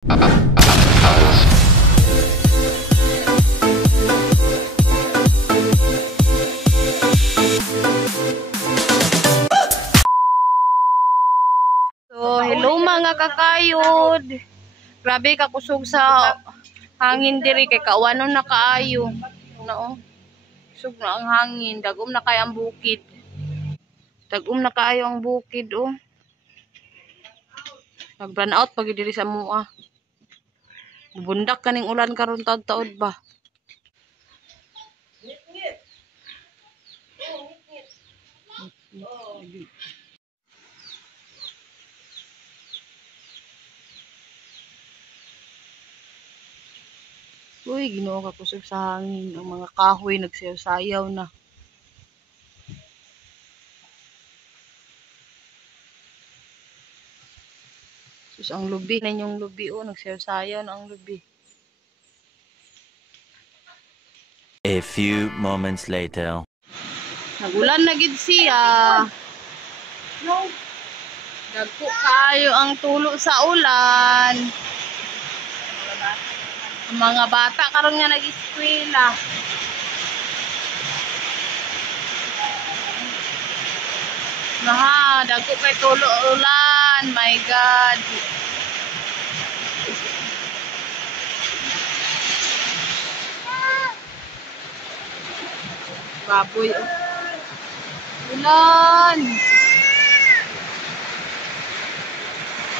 So, hello mga kakayod. Grabe kakusog sa hangin diri kay kawanon na kaayo. No. Kusog na ang hangin, dagom na kay ang bukid. Dagom na kaayo ang bukid oh. Nag-burn out pag diri sa mua. Bubundak kaning ulan karon taud-taud ba. Uy, Ginoo ka kusog sa hangin. Ang mga kahoy nagsayaw-sayaw na. Sus, ang lubi. Nanyong lubi oh, nagsayaw-sayaw na ang lubi. A few moments later. Nagulan na gid siya. Dagko kayo ang tulo sa ulan. Ang mga bata karon nga nag-eskwela. Naha, dagko kay tulo ulan. My God. Baboy. Ulan.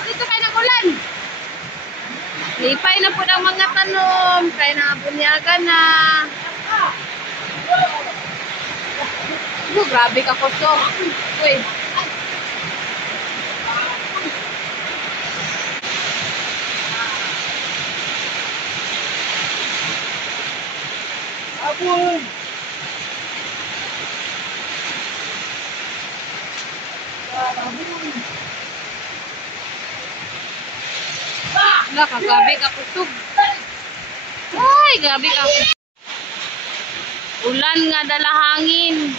Dito kayo nag-ulan. Lipay na po ng mga tanom. Kaya nakabunyagan na. Grabe ka kusog. Uy. Apoy. Wala ka, gabi ka kusog. Ay, gabi ka kusog. Ulan nga dala hangin.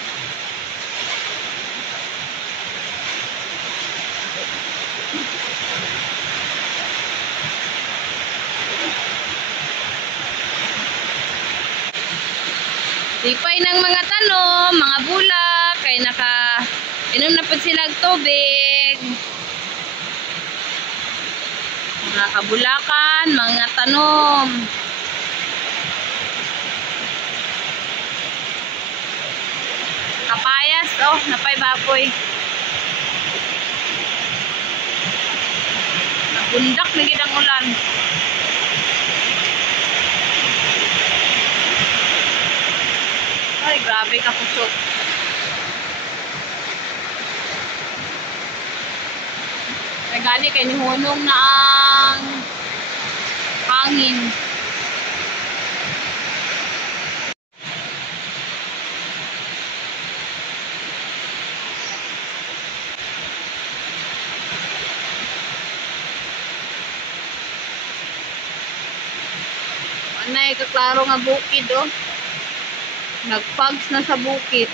Lipay ng mga tanom, mga bulak, kay inom na po silang tubig. Mga kabulakan, mga tanom. Kapayas, oh, napay baboy. Nabundak na gid ang ulan. Ay, grabe ka kusog. Nagani kay nihunong na ang hangin. Anay kaklaro nga bukid oh. Nagpags na sa bukid.